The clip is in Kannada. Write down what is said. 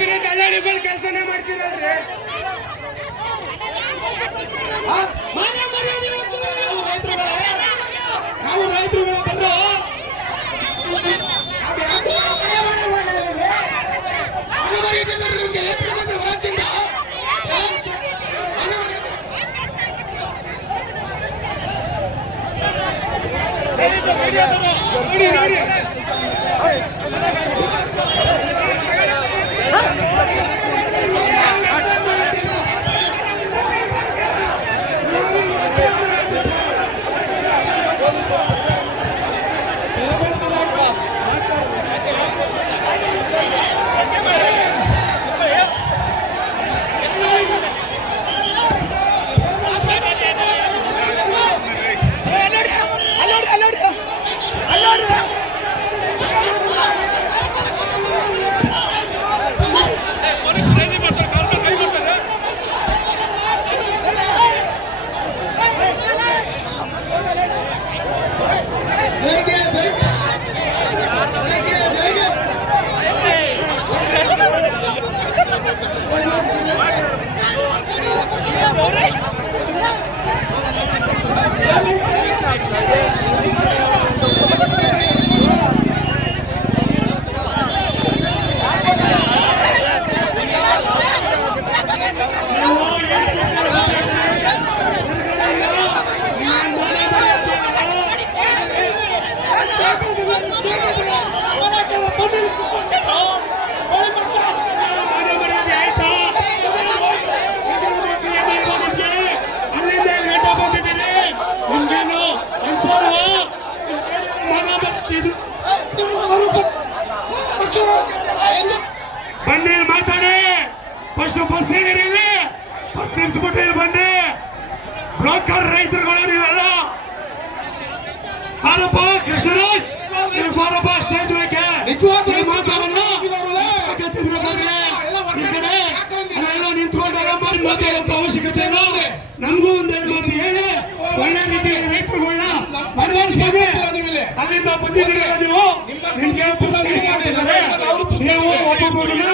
ಬರೀ ದಳ್ಳಾಳಿಗಳು ಕೆಲಸನೇ ಮಾಡ್ತೀರಲ್ರಿ. ನಾವು ರೈತರುಗಳ ಬರ್ರೋ ನೋಡಿ ನೋಡಿ ಬನ್ನಿ ಮಾತಾಡಿ. ಫಸ್ಟ್ ಬಸ್ ಹೇಳಿರಿ, ಬಸ್ ನಿಲ್ಸ್ಬಿಟ್ಟು ಇಲ್ಲಿ ಬನ್ನಿ. ಬ್ರೋಕರ್ ರೈತರುಗಳು ನೀವೆಲ್ಲ ಬಾರಪ್ಪ. ಕೃಷ್ಣರಾಜ್ ಇಲ್ಲಿ ಬಾರಪ್ಪ, ಸ್ಟೇಜ್ ಬೇಕೆ ಮಾತಾಡಲ್ಲ. ಅಲ್ಲೆಲ್ಲ ನಿಂತ್ಕೊಂಡಾಗ ಮಾತಾಡುವಂತ ಅವಶ್ಯಕತೆ ಇಲ್ಲ. ನಮಗೂ ಒಂದೆರಡು ಮಾತು ಹೇಳಿ ಒಳ್ಳೆ ರೀತಿಯಲ್ಲಿ ರೈತರುಗಳನ್ನ ಮನವೊಲಿಸ್ಬೇಕು. ಅಲ್ಲಿಂದ ಬಂದಿದ್ದೀರಲ್ಲ ನೀವು, ನಿಮ್ಗೆ ನೀವು ಒಬ್ಬೊಬ್ಬರನ್ನ